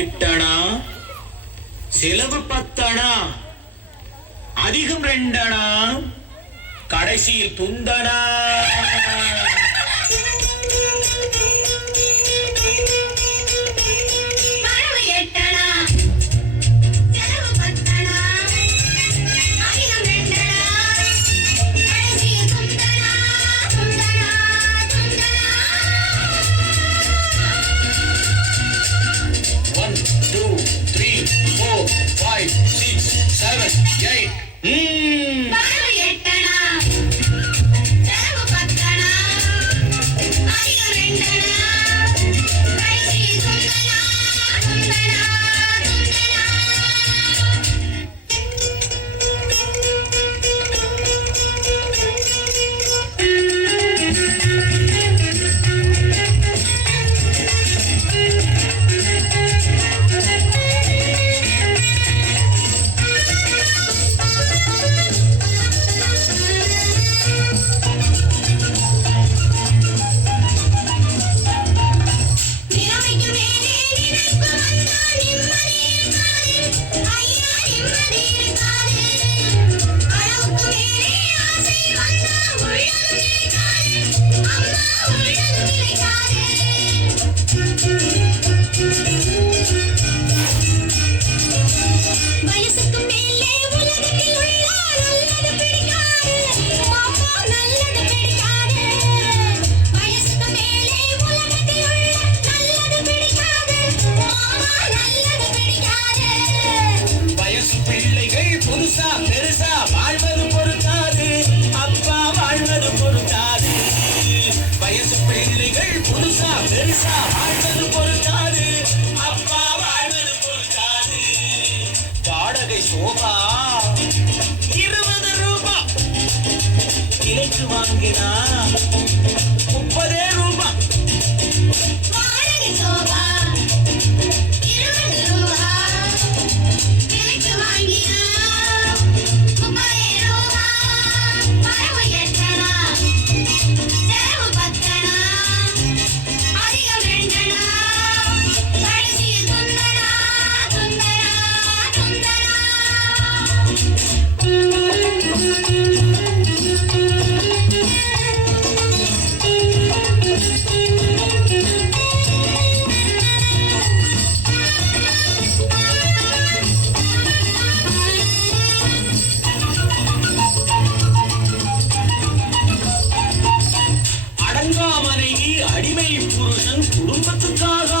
8 செலவு 10 அதிகம் 2 கடைசியில் துந்தனா. வாடகை சோபா 20 ரூபாய், கிளைக்கு வாங்கினா 30 ரூபாய். வாடகை சோபா 20 ரூபாய், கிளைக்கு வாங்கினா 30 ரூபாய். வரவு 8 செலவு 10 அதிகம் 2 கடைசியில் துந்தனா துந்தனா துந்தனா. அடங்கா மனைவி அடிமை புருஷன் குடும்பத்துக்காக